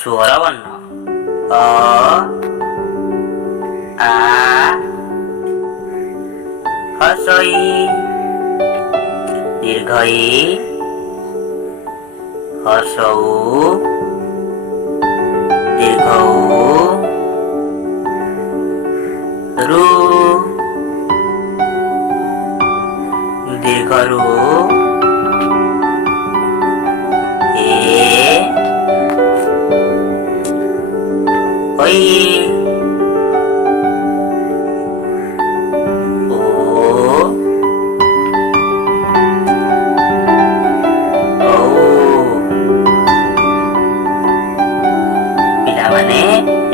स्वरवर्ण अ आ हसई दीर्घई हसौ दीर्घौ रु दीर्घरु ए ओई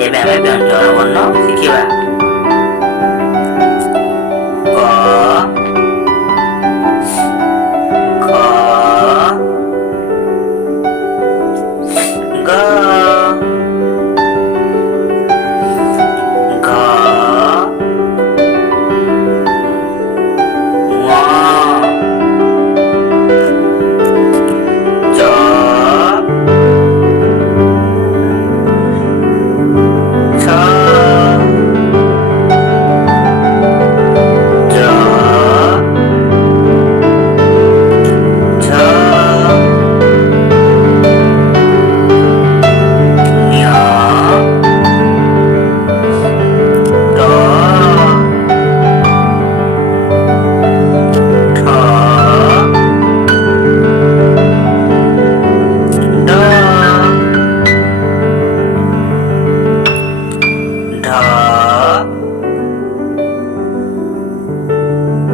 ଏବେ ଆମେ ବ୍ୟଞ୍ଜନ ବର୍ଣ୍ଣ ଶିଖିବା। କ ଖ ଗ ଘ ङ ଚ ଛ ଜ ଝ ঞ ଟ ଠ ଡ ଢ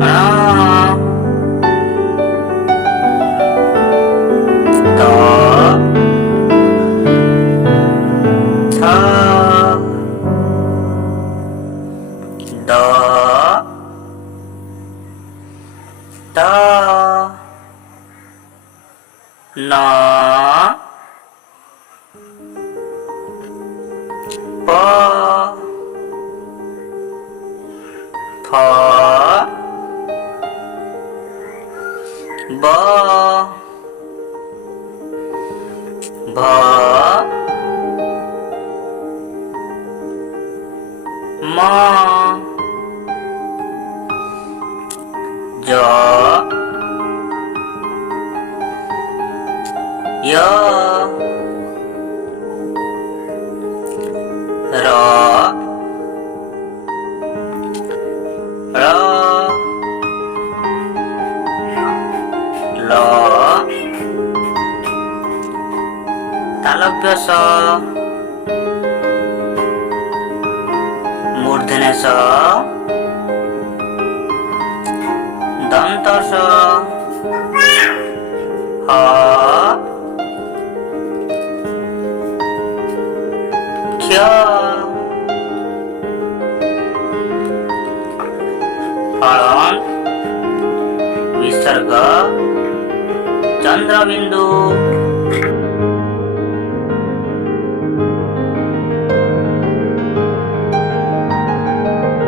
ଣ ତ ଥ ଦ ତ ନ ପ ଫ ब भ म ज य र ळ ल तालव्य स मूर्धन्य स दन्त स ह क्ष हलन्त विसर्ग चंद्रबिंदु